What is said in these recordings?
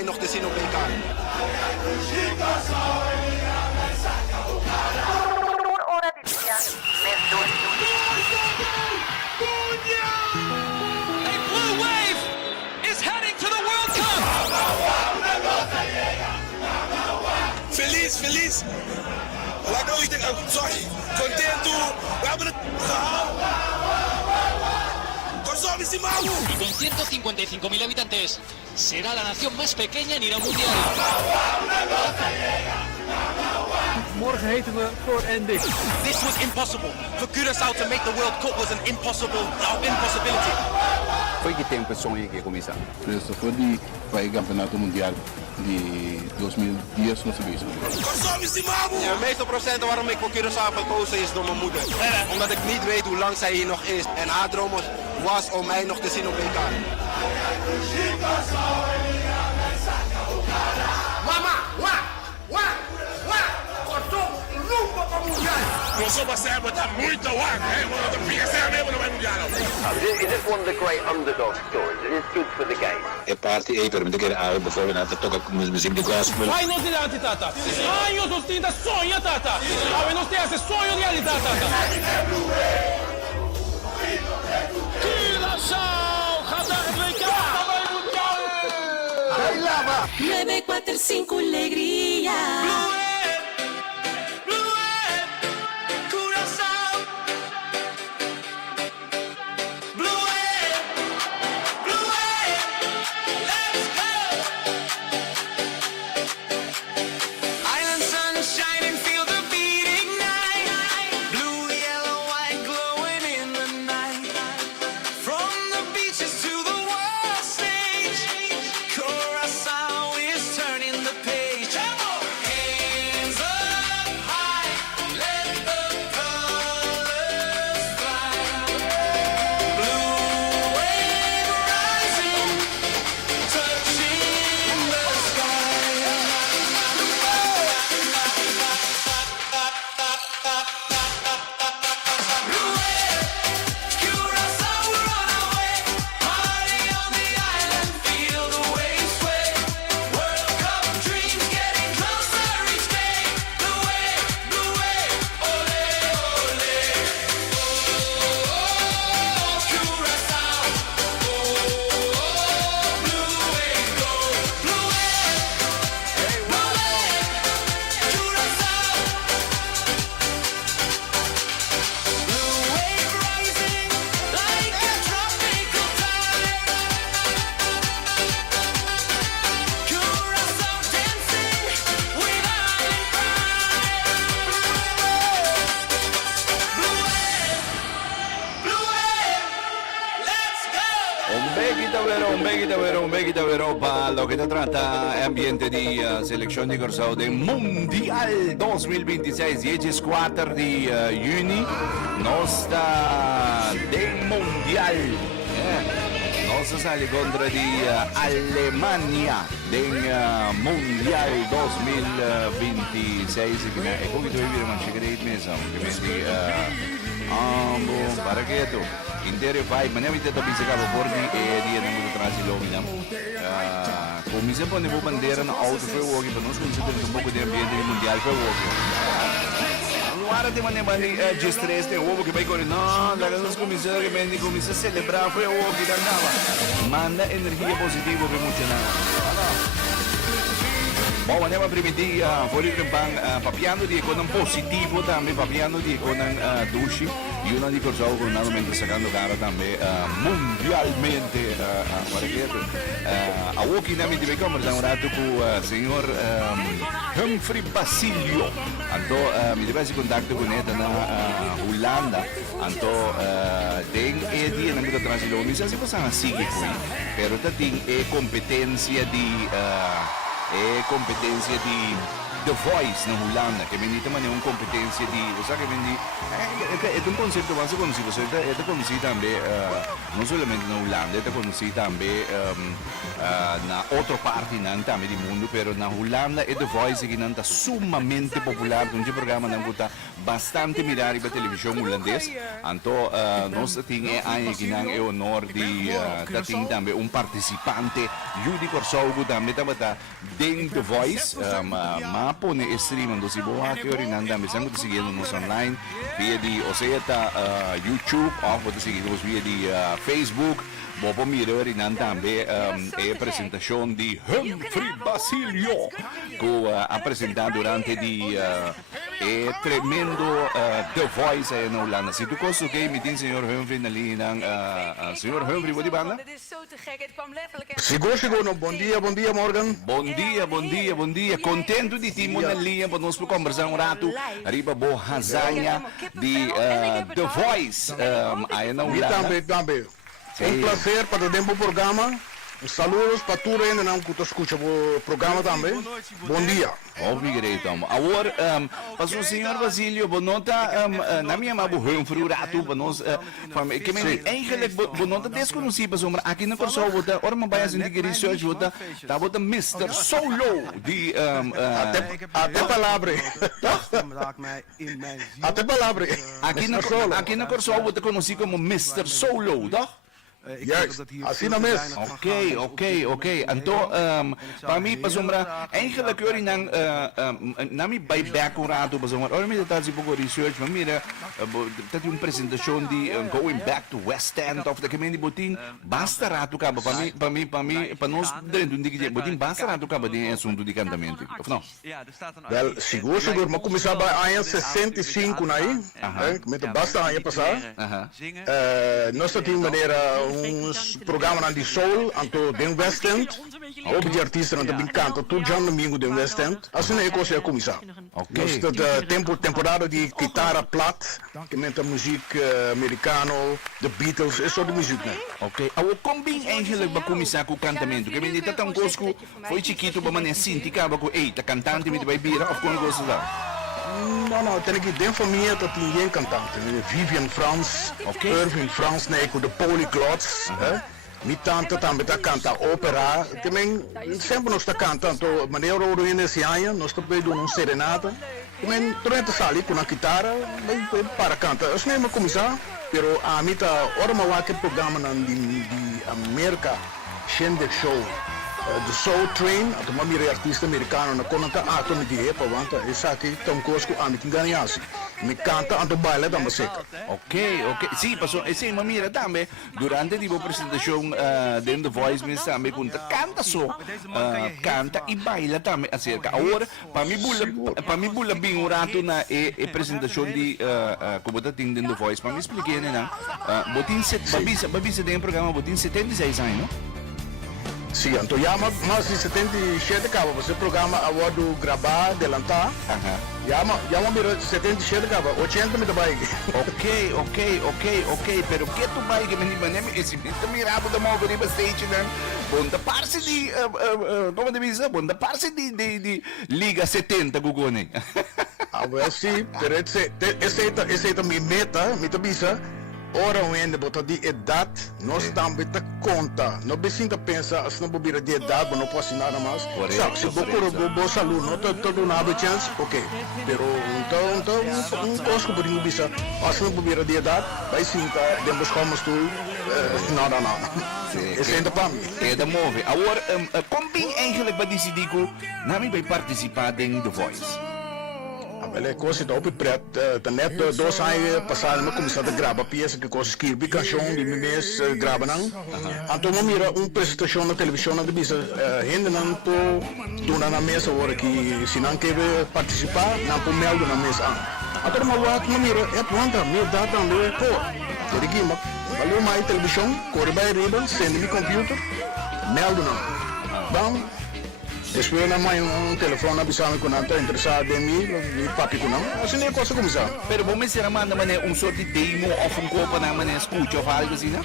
mij nog te zien op WK. Hora del día, mes 2. A blue wave is heading to the World Cup. Feliz, feliz. Wala ko ulitin. Sorry. Contento. We hebben het gehaald. Kosovo is die Mamu. Y con 155.000 habitantes, será la nación más pequeña en ir al mundial. Morgen heten we voor en dit. This was impossible. For Curaçao to make the World Cup was an impossibility. Foi que tempo sonho que começar? Isso foi para o Campeonato Mundial de 2010 no Suíça. Kosovo is die Mamu. Ja, de meeste procenten waarom ik voor Curaçao heb gekozen is door mijn moeder. Omdat ik niet weet hoe lang zij hier nog is. En haar droom was om mij nog te zien op WK. Kosovo serve está muito água. Fica sem a mesma no Mundial. Is this one of the great underdog stories? It is good for the game. E parti e permette che bijvoorbeeld na tocca muziek de gospel. Vai non ti danti tata. Sonho sustinta sonho tata. Ave non stia se sonho di realtà tata. Curaçao, Qatar WK. 945 Alegría. Un beguito vero para lo que te trata ambiente di selezione di Curaçao del Mundial 2026, 14 di juni, nostra del Mundial. Nostra sale contro di Alemania del Mundial 2026. E come tu vedi, ma ci credi mesmo, che para que tu interior vai, mas nem muito também se acaba por dia dia não muito atrás e logo não. Como se pode ver bandeira na auto foi o que para nós consideramos um pouco de ambiente mundial foi o que. Agora tem uma neblina de estresse tem o que vai correr não, lá nós começamos que começa a celebrar foi o que dava. Manda energia positiva para muito não. Bom, andiamo a primiti fuori il papiano di con un positivo también papiano di con un dushi y una di Curaçao con una mente sacando cara también mundialmente a walking nami di conversare un rato con signor Humphrey Basilio anto mi deve contatto con etta na Holanda anto den e di na mi transilo mi sa si possa seguire qui però ta ting e competenza di é competência de The Voice na Holanda, que menita man é uma competência de, você sabe que é um conceito mais conhecido, você é conhecido também não somente na Holanda, é conhecido também na outra parte também do mundo, mas na Holanda é The Voice que está sumamente popular, um programa que está bastante mirado na televisão holandês, então nós temos que é o honor de ter também um participante, Judy Corsogo também está dentro The Voice, pone streamando si boa que orinanda me sangue seguindo nos online via di Oseta YouTube ou pode seguir-nos via di Facebook. Bobo mira orinanda também é apresentação de Humphrey Basilio que apresentado durante di é tremendo The Voice na Holanda. Se tu gosta que me tem senhor Humphrey na linha, senhor Humphrey, wat die banda? Seguro, bom dia, Morgan. Bom dia. Contento de ti na linha para nós conversar rato. Arriba boa razanha de The Voice aí na Holanda. Também. Um prazer para o tempo programa. Saludos para tu ainda não que tu escuta o programa também. Bom dia. Obrigado. Agora, para o senhor Basilio, bonota na minha mão Humphrey rato para nós que me eigenlijk bonota desconhecido para aqui na Corso bota, ora uma baia assim de research bota, tá bota Mr. Solo de até palavra. Até palavra. Aqui na Corso bota conhecido como Mr. Solo, tá? Yes, assim na mesa. Ok. Então, para mim, pasombra, eigenlijk hoor na mi buyback um rato, pasombra, ora me detalhes um pouco research, mas mira, tem uma apresentação de going back to West End of the Community Botin, basta rato caba, para mim, para nós dentro de que botin basta rato caba de assunto de cantamento, ou não? Well, seguro, mas começava em 65 aí, basta aí passar. Nós temos maneira uns programas de soul, anto de West End, ook de artiesten aan de canta, tudo já no domingo de West End. Assim é que eu começar. Nós temos temporada de guitarra plat, que menta música americano, The Beatles, é só de música, né? Ok. Como bem eigenlijk para começar com o cantamento? Que me dita tão cosco, foi chiquito para mané sintica, para que ei, tá cantante me vai bira, ou como gosta lá? Não, tem aqui dentro da família tem ninguém cantante. Vivian Frans, Irving Frans, de Polyglots. Minha tante também está cantando ópera. Também sempre nós está cantando. Maneira de nesse ano, nós estamos fazendo serenata. Também durante a sala com a guitarra, para cantar. Eu não vou começar, mas a mim está hora que programa de América, Shendek Show. The Soul Train, atau mamiri artista americano na konanta ato mi die pa wanta isa ki tom cosco a mi tinganiasi mi canta anto baila da musica. Ok. Sì, sì, mamira tambe durante tipo presentazione dentro The Voice mi tambe conta canta e baila tambe acerca. Ora pa mi bulla bem un rato na e presentazione di come da ting dentro The Voice, pa mi expliquei na botin set babisa dentro programa botin 76 anos, no? Sim, então já mais de 77 acaba, você programa agora do gravar, adelantar. Já mira 77 acaba, 80 me dá baile. Ok, pero que tu vai que me esse mirado da mão para stage né? Bom, da parte de como de visa, bom, da parte de Liga 70 gugone. Well, sim, pero esse é minha meta, visa. Ora onde botar de idade, nós também tá conta. Não precisa pensar, se não bobeira de idade, não posso nada mais. Sabe, se procura boa saúde, não tá todo nada chance, ok. Pero então coisa por isso bisa, se não bobeira de idade, vai sim tá, demos como tu, nada. Esse ainda para mim. É da move. Agora, como bem eigenlijk vai decidir que não vai participar em The Voice? Ele coisa da op pret, net 2 anos passaram no começar a gravar peça que coisa escrevi canção de mês grava não. Então eu mira apresentação na televisão na bisa ainda não tô dona na mesa agora que se não quer participar não pode meldo na mesa. Então eu vou mira é pronta minha data não é pô. Ele que valeu mais televisão corre vai riba sendo no computer meldo não. Bom Después na mãe um telefone avisando que não está interessado em mim, e papi que não. Assim nem coisa começar. Pero vos me será manda mané sorte de demo ou copa na mané escuta ou algo assim, não?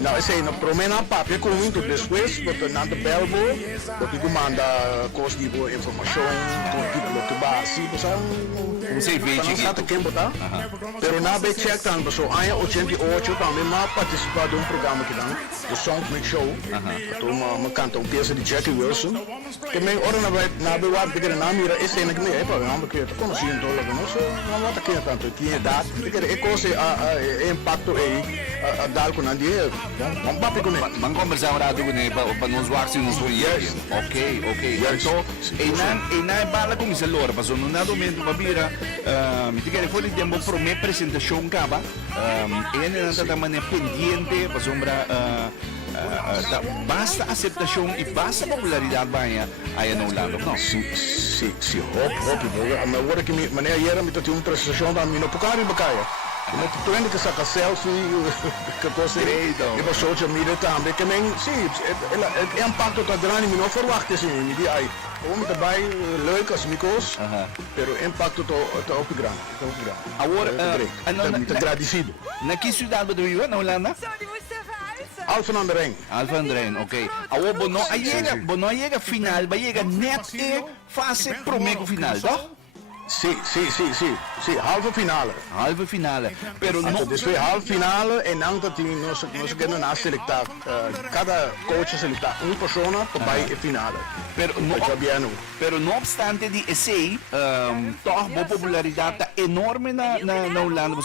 Não, esse aí não promena papi com muito depois, porque não te belbo, porque tu manda coisa de informação, tipo do base, Você vê não sabe quem botar. Pero na be check tan, so aí 88 também mas participar de programa que não, do Song Mix Show. Então uma canta peça de Jackie Wilson. Também ora na be war de na mira esse ainda que me é programa que eu conheci então logo não sou não vou aqui tanto que é dado que é coisa a impacto aí a dar com andie vamos papi com ele. Vamos conversar um rato com ele para nos voir se nos conhece. Ok. Então, e na bala com isso lora, passou no nada momento babira, me tigre foi de tempo para minha apresentação caba, e não está mané pendiente, passou basta aceitação e basta popularidade banha aí no Holanda, não? Sim, hoop, mas agora que maneira era me tinha uma prestação da minha por bacaia. Mas tu ainda que saca selfie, que coisa e para social media também, que nem, sim, é impacto tá grande, não verwacht assim, me diz aí, como também leuk als micos, pero impacto tá op grande, Agora, muito agradecido. Na que cidade do Rio, na Holanda? Alphen aan de Rijn. Alphen aan de Rijn, ok. Agora, bono chega final, vai chegar net e fase pro final, tá? Sim, halve finale. Halve finale. Pero no. Dus twee halve finale en dan dat die nós kunnen na selectar. Cada coach selectar uma persona para a finale. Pero no obstante de esse, toch boa popularidade tá enorme na Holanda.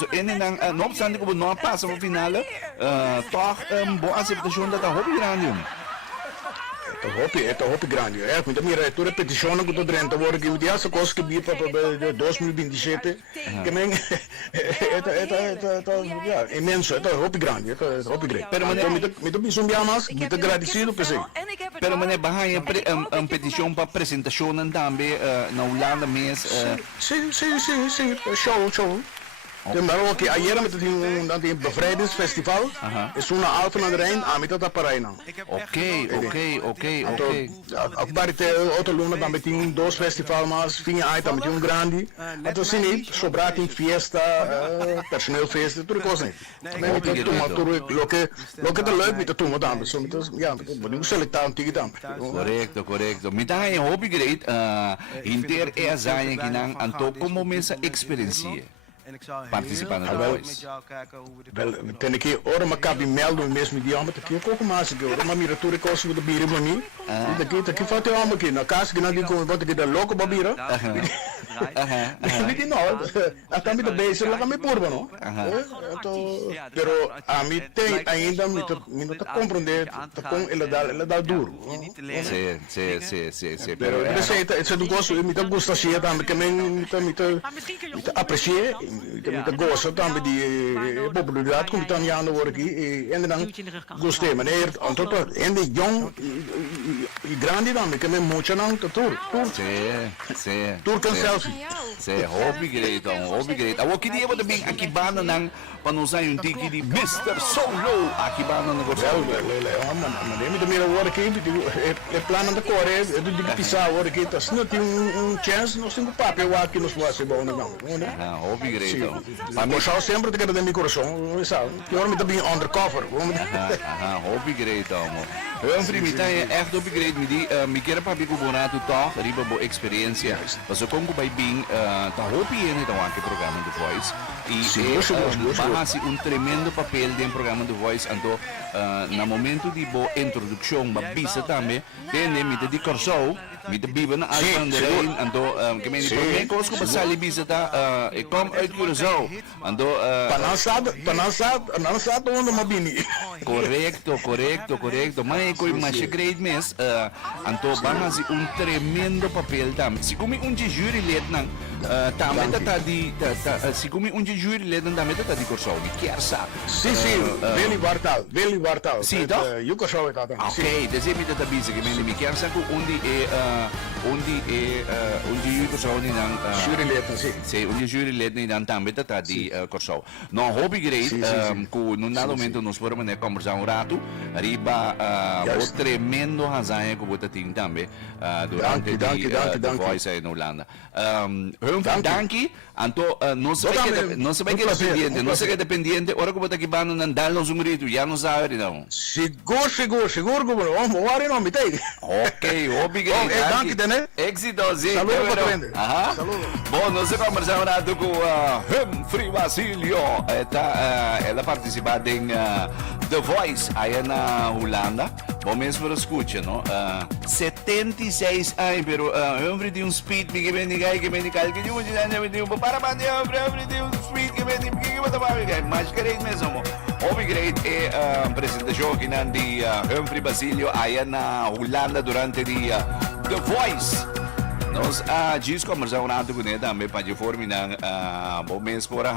No obstante que não passa para finale, toch boa aceitação da hobby grande. É hoop grande. É, muito mira, tu repetição que tu drenta agora que o dia essa coisa que vi para 2027, que nem é imenso, é hoop grande, é hoop grande. Pero muito bisum dia mais, muito agradecido por isso. Pero mané bahaya petição para apresentação também na Holanda mês. Sim, show. Maar ook ayer met het bevrijdingsfestival is zo'n Alphen aan de Rijn aan met dat Paraina. Ok. Akbar te outro luna também tem dois festivais mas vinha aí também tem grande. Então sim, sobrar tem fiesta, personeel festa, tudo coisa. Também tem tudo lo que é leuk met tudo também. So ja, moet selectar um tigre também. Correcto. Me dá um hobby great inter é zaia que não anto como mesa experiência. Participando da Voice. Tem que ora uma cabe meldo mesmo idioma, tem que pouco mais que ora uma miratura coisa do bira para mim. Daqui falta eu aqui na casa que não digo como bota que da louco babira. Não, até me beijo lá me porba, não? Pero a mim tem ainda me tá compreender, tá com ela dá duro. Sim. Pero esse do gosto, me tá gosta assim também, que me apreciar. Ik gosto também de popularidade como estão jaren worden aqui en dan gostei meneer antwoord en de jong e grande dan ik heb muito não tour kan selfie hobby great agora que dia você bem aqui banda nang panusay yung tiki di Mr. Solo aqui banda no gosto mas de mira worden aqui é plano da core de pisar worden aqui tá se não tem chance nós temos papel aqui nos vai bom não hobby great mas eu sempre tenho de meu coração sabe que hora me tá bem undercover hobby great amo eu primita é echt hobby great me quero para bico bonato toch riba bo experiência mas eu como vai bem tá hobby então aqui programa do Voice e bahasi tremendo papel dentro programa do Voice ando na momento de bo introdução babisa também tem me de corso me de biba na Alphen aan de Rijn ando que me de coisas que basali bisa tá e kom uit Curaçao ando panasado onde mabini correcto mas coi mais great mes ando bahasi tremendo papel tam se como jury led nang também tá di se como jury led nang também tá di Curaçao di Kiersa sim Willy Wartal sim tá Curaçao tá ok desse me tá bisa que me Kiersa ko onde onde corso ni ng Jurylid na si. Sì, ogni jurylid ni dan tambe tata di corso. No hobby great ku num dado momento nos foram né conversar um rato arriba o tremendo hazaya ku bota ting tambe durante the Voice in Holanda. Danki anto non se vai che dependiente ora ku bota ki bano nan dalo zumrito ya no sabe não. Seguro governor. Vamos ora não me tem. Ok, hobby great. Danki né? Éxito, sim. Saludo para aprender. Saludo. Bom, nós conversamos com Humphrey Basilio. Ela participa em The Voice aí na Holanda. Bom, mesmo para escutar, não? 76 anos, pero Humphrey tem speed, que vem ninguém, que vem ninguém, que não tem para bater, Humphrey tem speed, que vem ninguém, que vai trabalhar, mas great mesmo. Hobby great é apresentação aqui na de Humphrey Basilio aí na Holanda durante The Voice. Nós diz conversamos com ele também para formar um mês por a